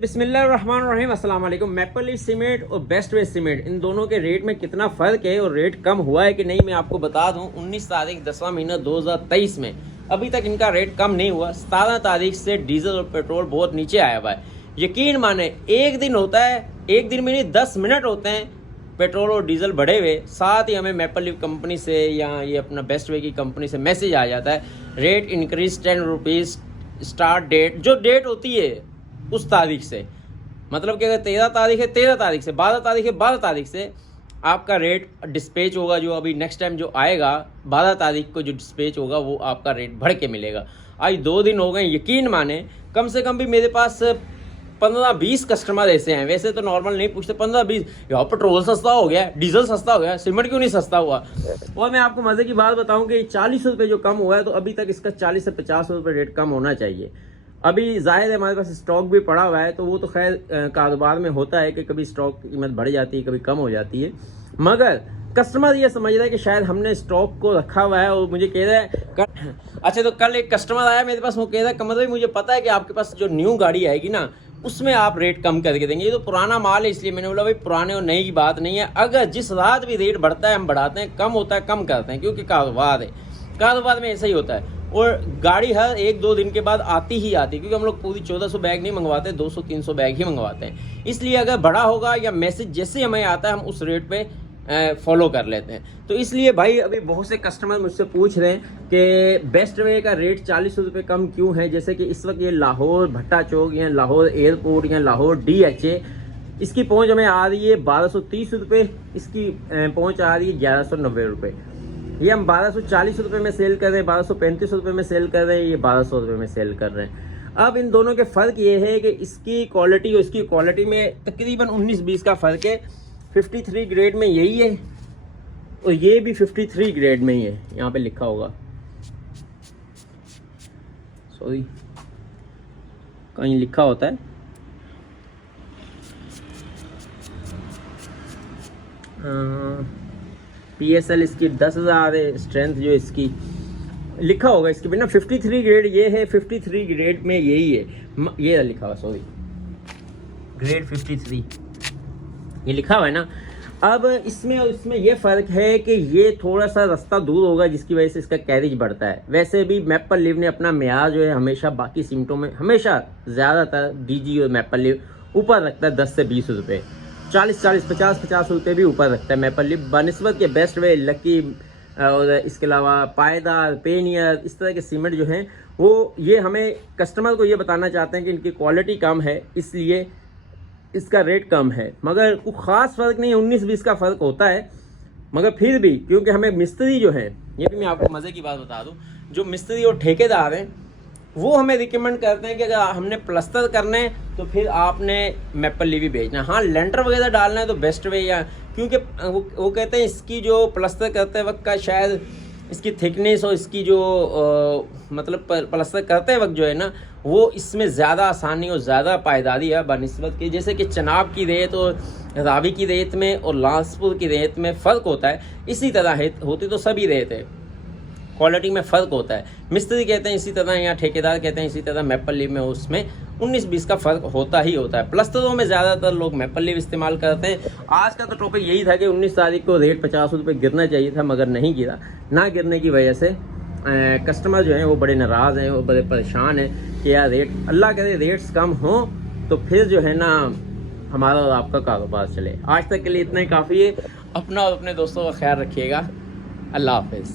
बिस्मिल्लाहिर्रहमानिर्रहीम अस्सलाम वालेकुम। मैपल लीफ सीमेंट और बेस्ट वे सीमेंट इन दोनों के रेट में कितना फ़र्क है और रेट कम हुआ है कि नहीं, मैं आपको बता दूं। 19 तारीख 10वां महीना 2023 में अभी तक इनका रेट कम नहीं हुआ। 17 तारीख से डीजल और पेट्रोल बहुत नीचे आया हुआ है। यकीन माने एक दिन होता है, एक दिन में नहीं 10 मिनट होते हैं पेट्रोल और डीजल बढ़े हुए, साथ ही हमें मैपल लीफ कंपनी से या ये अपना बेस्ट वे की कंपनी से मैसेज आ जाता है rate increase 10 rupees, start date जो डेट होती है उस तारीख से, मतलब कि अगर 13 तारीख है 13 तारीख से, 12 तारीख है 12 तारीख से आपका रेट डिस्पैच होगा। जो अभी नेक्स्ट टाइम जो आएगा 12 तारीख को जो डिस्पैच होगा वो आपका रेट बढ़ के मिलेगा। आज 2 दिन हो गए, यकीन माने कम से कम भी मेरे पास 15-20 कस्टमर ऐसे हैं। वैसे तो नॉर्मल नहीं पूछते, 15-20 यार पेट्रोल सस्ता हो गया, डीजल सस्ता हो गया, सीमेंट क्यों नहीं सस्ता हुआ। और मैं आपको मज़े की बात बताऊं कि 40 रुपये जो कम हुआ है, तो अभी तक इसका 40 से 50 रुपये रेट कम होना चाहिए। अभी जाहिर है हमारे पास स्टॉक भी पड़ा हुआ है, तो वो तो खैर कारोबार में होता है कि कभी स्टॉक की कीमत बढ़ जाती है, कभी कम हो जाती है। मगर कस्टमर ये समझ रहा है कि शायद हमने स्टॉक को रखा हुआ है और मुझे कह रहा है अच्छा, तो कल एक कस्टमर आया मेरे पास, वो कह रहा है कमर भाई मुझे पता है कि आपके पास जो न्यू गाड़ी आएगी ना उसमें आप रेट कम करके देंगे, ये तो पुराना माल है। इसलिए मैंने बोला भाई पुराने और नई की बात नहीं है, अगर जिस रात भी रेट बढ़ता है हम बढ़ाते हैं, कम होता है कम करते हैं, क्योंकि कारोबार है, कारोबार में ऐसा ही होता है। और गाड़ी हर 1-2 दिन के बाद आती ही आती है, क्योंकि हम लोग पूरी 1400 बैग नहीं मंगवाते, 200-300 बैग ही मंगवाते हैं। इसलिए अगर बड़ा होगा या मैसेज जैसे हमें आता है हम उस रेट पे फॉलो कर लेते हैं। तो इसलिए भाई अभी बहुत से कस्टमर मुझसे पूछ रहे हैं कि बेस्ट वे का रेट 40 रुपये कम क्यों है। जैसे कि इस वक्त ये लाहौर भट्टा चौक या लाहौर एयरपोर्ट या लाहौर DHA, इसकी पहुँच हमें आ रही है 1230 रुपये, इसकी पहुँच आ रही है 1190 रुपये। ये हम 1240 रुपये में सेल कर रहे हैं, 1235 रुपये में सेल कर रहे हैं, ये 1200 रुपये में सेल कर रहे हैं। अब इन दोनों के फ़र्क ये है कि इसकी क्वालिटी और इसकी क्वालिटी में तकरीबन 19-20 का फ़र्क है। 53 ग्रेड में यही है और ये भी 53 ग्रेड में ही है, यहाँ पे लिखा होगा, सॉरी कहीं लिखा होता है PSL इसकी 10,000 है, स्ट्रेंथ जो इसकी लिखा होगा इसके बिना 53 ग्रेड ये है। 53 ग्रेड में यही है, ये लिखा हुआ, सॉरी ग्रेड 53 ये लिखा हुआ है ना। अब इसमें और इसमें ये फ़र्क है कि ये थोड़ा सा रास्ता दूर होगा, जिसकी वजह से इसका कैरेज बढ़ता है। वैसे भी मैपल लीफ ने अपना म्यार जो है हमेशा बाकी सीमेंटों में हमेशा ज़्यादातर DG और मैपल लीफ ऊपर रखता है 10 से 20 रुपये, 40-40, 50-50 रुपये भी ऊपर रखता है मैपल लीफ बनिस्बत के बेस्ट वे, लकी और इसके अलावा पायदार, पेनियर, इस तरह के सीमेंट जो हैं वो ये हमें कस्टमर को ये बताना चाहते हैं कि इनकी क्वालिटी कम है इसलिए इसका रेट कम है। मगर कोई ख़ास फ़र्क नहीं है, 19-20 का फ़र्क होता है। मगर फिर भी क्योंकि हमें मिस्त्री जो है, ये भी मैं आपको मज़े की बात बता दूं, जो मिस्त्री और ठेकेदार हैं वो हमें रिकमेंड करते हैं कि अगर हमने प्लस्तर करने हैं तो फिर आपने मैपल लीफ ही भेजना है। हाँ, लेंटर वगैरह डालना है तो बेस्ट वे, या क्योंकि वो कहते हैं इसकी जो प्लस्तर करते वक्त का शायद इसकी थिकनेस और इसकी जो मतलब प्लस्तर करते वक्त जो है ना वो इसमें ज़्यादा आसानी और ज़्यादा पायदारी है बनिस्बत की। जैसे कि चनाब की रेत और रावी की रेत में और लासपुर की रेत में फ़र्क होता है, इसी तरह होती तो सभी रेत है, क्वालिटी में फ़र्क होता है। मिस्त्री कहते हैं इसी तरह, या ठेकेदार कहते हैं इसी तरह, मैपल लीफ में उसमें 19-20 का फ़र्क होता ही होता है। प्लस्तरों में ज़्यादातर लोग मैपल लीफ इस्तेमाल करते हैं। आज का तो टॉपिक यही था कि 19 तारीख को रेट 50 रुपये गिरना चाहिए था, मगर नहीं गिरा। ना गिरने की वजह से कस्टमर जो हैं वो बड़े नाराज़ हैं, वो बड़े परेशान हैं कि यार रेट, अल्लाह करे रेट्स कम हों तो फिर जो है ना हमारा और आपका कारोबार चले। आज तक के लिए इतना ही काफ़ी है। अपना और अपने दोस्तों का ख्याल रखिएगा। अल्लाह हाफ़िज़।